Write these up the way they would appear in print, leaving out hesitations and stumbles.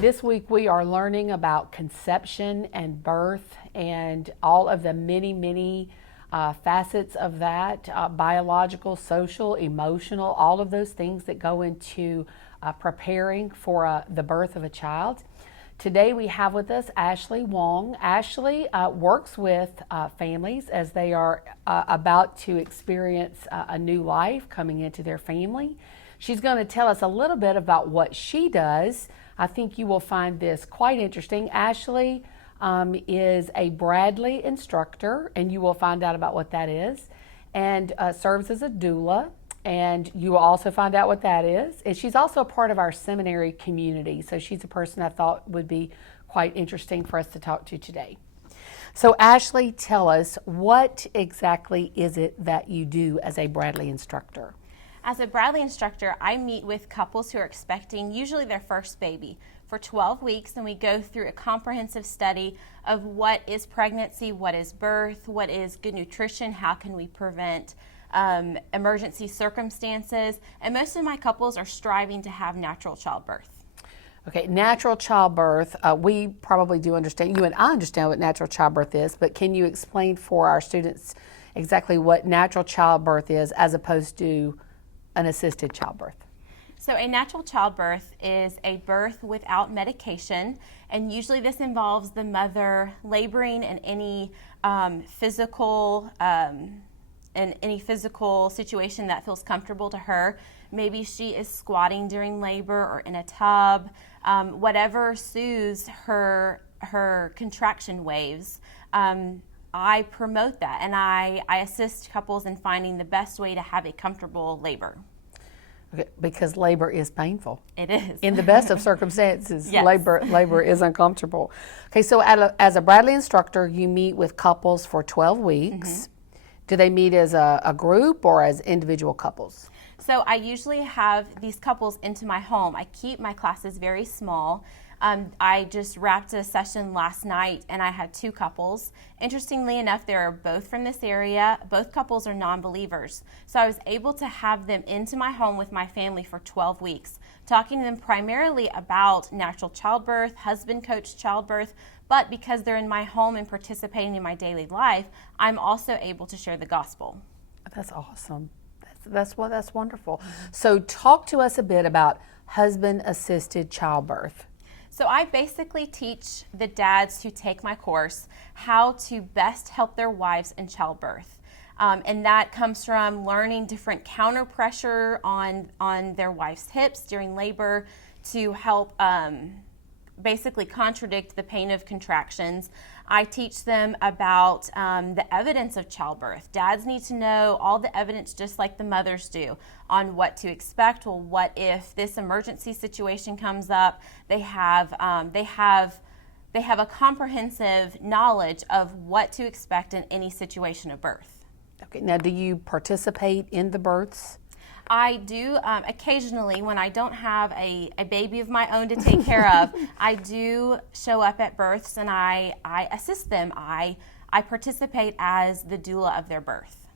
this week we are learning about conception and birth and all of the many facets of that, biological, social, emotional, all of those things that go into preparing for the birth of a child. Today we have with us Ashley Wong. Ashley works with families as they are about to experience a new life coming into their family. She's going to tell us a little bit about what she does. I think you will find this quite interesting. Ashley is a Bradley instructor, and you will find out about what that is, and serves as a doula, and you will also find out what that is. And she's also a part of our seminary community, so she's a person I thought would be quite interesting for us to talk to today. So Ashley, tell us, what exactly is it that you do as a Bradley instructor? As a Bradley instructor, I meet with couples who are expecting usually their first baby for 12 weeks, and we go through a comprehensive study of what is pregnancy, what is birth, what is good nutrition, how can we prevent emergency circumstances, and most of my couples are striving to have natural childbirth. Okay, natural childbirth, we probably do understand, you and I understand what natural childbirth is, but can you explain for our students exactly what natural childbirth is as opposed to an assisted childbirth? So a natural childbirth is a birth without medication, and usually this involves the mother laboring in any physical situation that feels comfortable to her. Maybe she is squatting during labor or in a tub, whatever soothes her contraction waves. I promote that, and I assist couples in finding the best way to have a comfortable labor. Okay, because labor is painful. It is. In the best of circumstances, Yes. labor is uncomfortable. Okay, so as a Bradley instructor, you meet with couples for 12 weeks. Mm-hmm. Do they meet as a group or as individual couples? So I usually have these couples into my home. I keep my classes very small. I just wrapped a session last night, and I had 2 couples. Interestingly enough, they are both from this area. Both couples are non-believers. So I was able to have them into my home with my family for 12 weeks, talking to them primarily about natural childbirth, husband-coached childbirth, but because they're in my home and participating in my daily life, I'm also able to share the gospel. That's awesome. That's wonderful. So talk to us a bit about husband-assisted childbirth. So I basically teach the dads who take my course how to best help their wives in childbirth. And that comes from learning different counter pressure on their wife's hips during labor to help basically contradict the pain of contractions. I teach them about the evidence of childbirth. Dads need to know all the evidence just like the mothers do on what to expect. Well, what if this emergency situation comes up? They have a comprehensive knowledge of what to expect in any situation of birth. Okay, now do you participate in the births? I do occasionally when I don't have a baby of my own to take care of. I do show up at births and I assist them. I participate as the doula of their birth.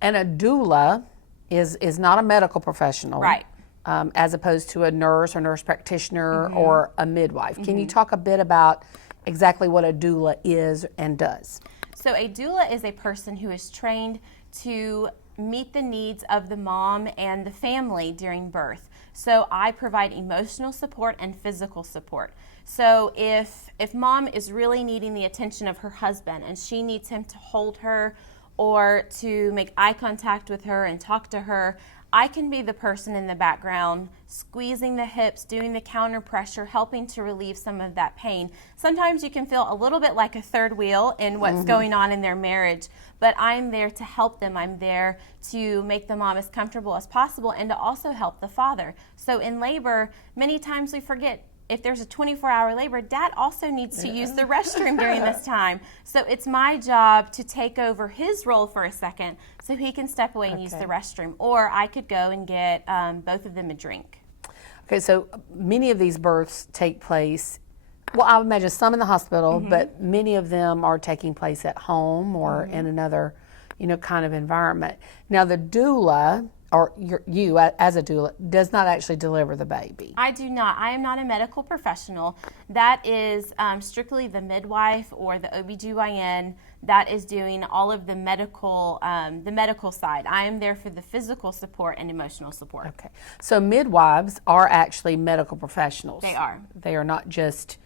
And a doula is not a medical professional, right? As opposed to a nurse or nurse practitioner mm-hmm. or a midwife. Mm-hmm. Can you talk a bit about exactly what a doula is and does? So a doula is a person who is trained to meet the needs of the mom and the family during birth. So I provide emotional support and physical support. So if mom is really needing the attention of her husband and she needs him to hold her or to make eye contact with her and talk to her, I can be the person in the background squeezing the hips, doing the counter pressure, helping to relieve some of that pain. Sometimes you can feel a little bit like a third wheel in what's mm-hmm. going on in their marriage, but I'm there to help them. I'm there to make the mom as comfortable as possible and to also help the father. So in labor, many times we forget, if there's a 24-hour labor, dad also needs to use the restroom during this time. So it's my job to take over his role for a second so he can step away and use the restroom. Or I could go and get both of them a drink. Okay, so many of these births take place, well, I would imagine some in the hospital, mm-hmm. but many of them are taking place at home or mm-hmm. in another, kind of environment. Now the doula, or you as a doula, does not actually deliver the baby. I do not. I am not a medical professional. That is strictly the midwife or the OBGYN that is doing all of the medical side. I am there for the physical support and emotional support. Okay. So midwives are actually medical professionals. They are. They are not just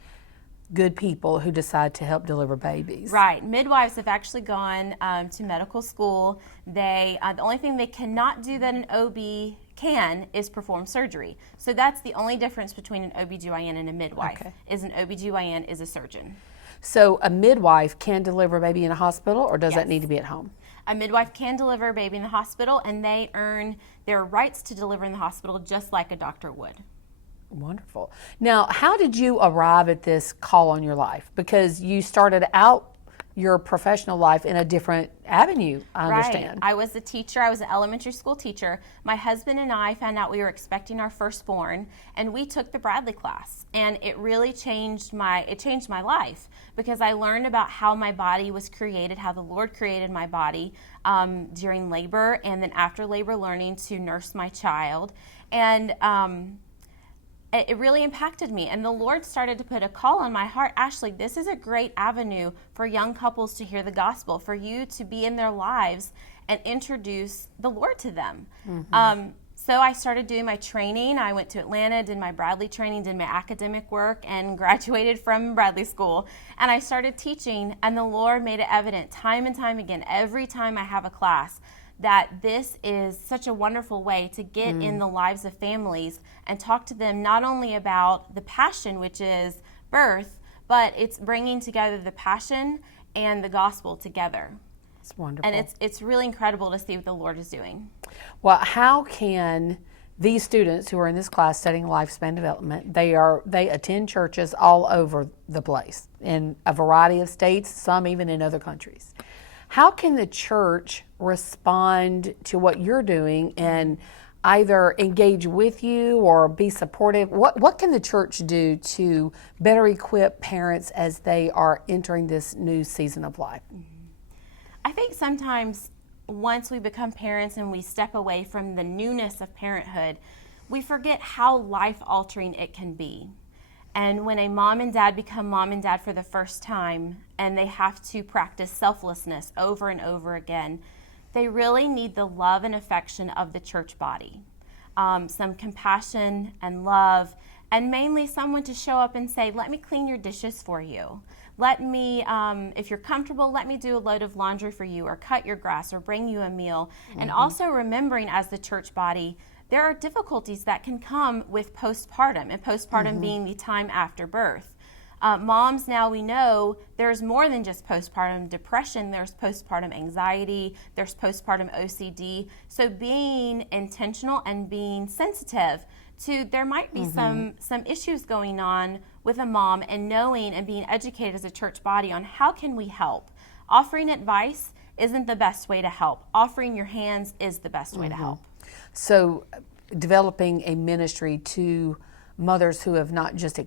good people who decide to help deliver babies. Right. Midwives have actually gone to medical school. They the only thing they cannot do that an OB can is perform surgery. So that's the only difference between an OBGYN and a midwife. Okay. Is an OBGYN is a surgeon. So a midwife can deliver a baby in a hospital, or does Yes. that need to be at home? A midwife can deliver a baby in the hospital, and they earn their rights to deliver in the hospital just like a doctor would. Wonderful. Now, how did you arrive at this call on your life? Because you started out your professional life in a different avenue, I understand. Right. I was a teacher. I was an elementary school teacher. My husband and I found out we were expecting our firstborn, and we took the Bradley class. And it really changed my life, because I learned about how my body was created, how the Lord created my body during labor, and then after labor, learning to nurse my child. And it really impacted me, and the Lord started to put a call on my heart. Ashley, this is a great avenue for young couples to hear the gospel, for you to be in their lives and introduce the Lord to them. So I started doing my training. I went to Atlanta, did my Bradley training, did my academic work, and graduated from Bradley School. And I started teaching, and the Lord made it evident time and time again, every time I have a class, that this is such a wonderful way to get in the lives of families and talk to them not only about the passion, which is birth, but it's bringing together the passion and the gospel together. It's wonderful. And it's really incredible to see what the Lord is doing. Well, how can these students who are in this class studying lifespan development, they attend churches all over the place in a variety of states, some even in other countries. How can the church respond to what you're doing and either engage with you or be supportive? What can the church do to better equip parents as they are entering this new season of life? I think sometimes once we become parents and we step away from the newness of parenthood, we forget how life-altering it can be. And when a mom and dad become mom and dad for the first time and they have to practice selflessness over and over again, they really need the love and affection of the church body. Some compassion and love, and mainly someone to show up and say, let me clean your dishes for you. Let me, if you're comfortable, let me do a load of laundry for you, or cut your grass, or bring you a meal. And also remembering, as the church body, there are difficulties that can come with postpartum, and postpartum being the time after birth. Moms, now we know there's more than just postpartum depression. There's postpartum anxiety. There's postpartum OCD. So being intentional and being sensitive to, there might be some issues going on with a mom, and knowing and being educated as a church body on how can we help. Offering advice isn't the best way to help. Offering your hands is the best way to help. So developing a ministry to mothers who have not just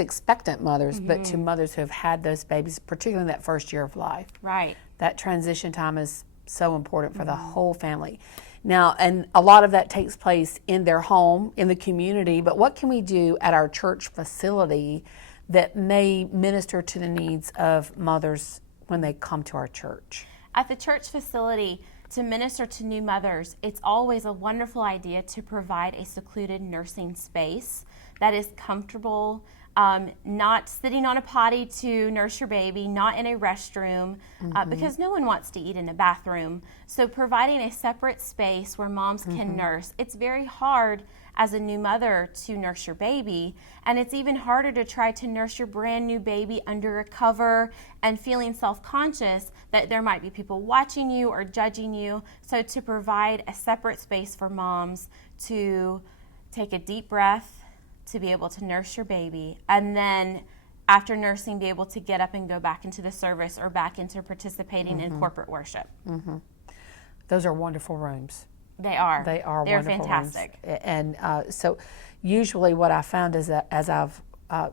expectant mothers, but to mothers who have had those babies, particularly in that first year of life. Right. That transition time is so important for the whole family. Now, and a lot of that takes place in their home, in the community, but what can we do at our church facility that may minister to the needs of mothers when they come to our church? At the church facility, to minister to new mothers, it's always a wonderful idea to provide a secluded nursing space that is comfortable, not sitting on a potty to nurse your baby, not in a restroom, because no one wants to eat in a bathroom. So providing a separate space where moms can nurse. It's very hard as a new mother to nurse your baby, and it's even harder to try to nurse your brand new baby under a cover and feeling self-conscious that there might be people watching you or judging you. So to provide a separate space for moms to take a deep breath, to be able to nurse your baby, and then after nursing be able to get up and go back into the service or back into participating in corporate worship. Those are wonderful rooms. They are. They're They're wonderful fantastic. rooms. And so usually what I found is that as I've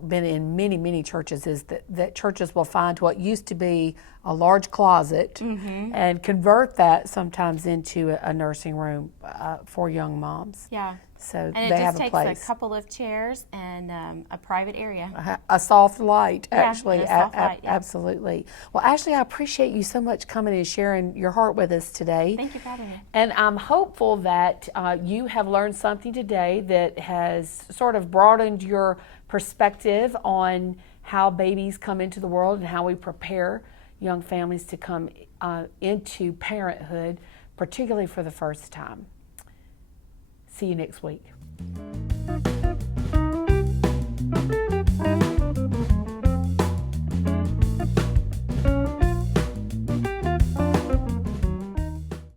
been in many churches is that churches will find what used to be a large closet and convert that sometimes into a nursing room for young moms. Yeah. So And they it have just a takes place. a couple of chairs and a private area. A soft light, Yeah, actually. and a soft light, yeah. Absolutely. Well, Ashley, I appreciate you so much coming and sharing your heart with us today. Thank you for having me. And I'm hopeful that you have learned something today that has sort of broadened your perspective on how babies come into the world and how we prepare young families to come into parenthood, particularly for the first time. See you next week.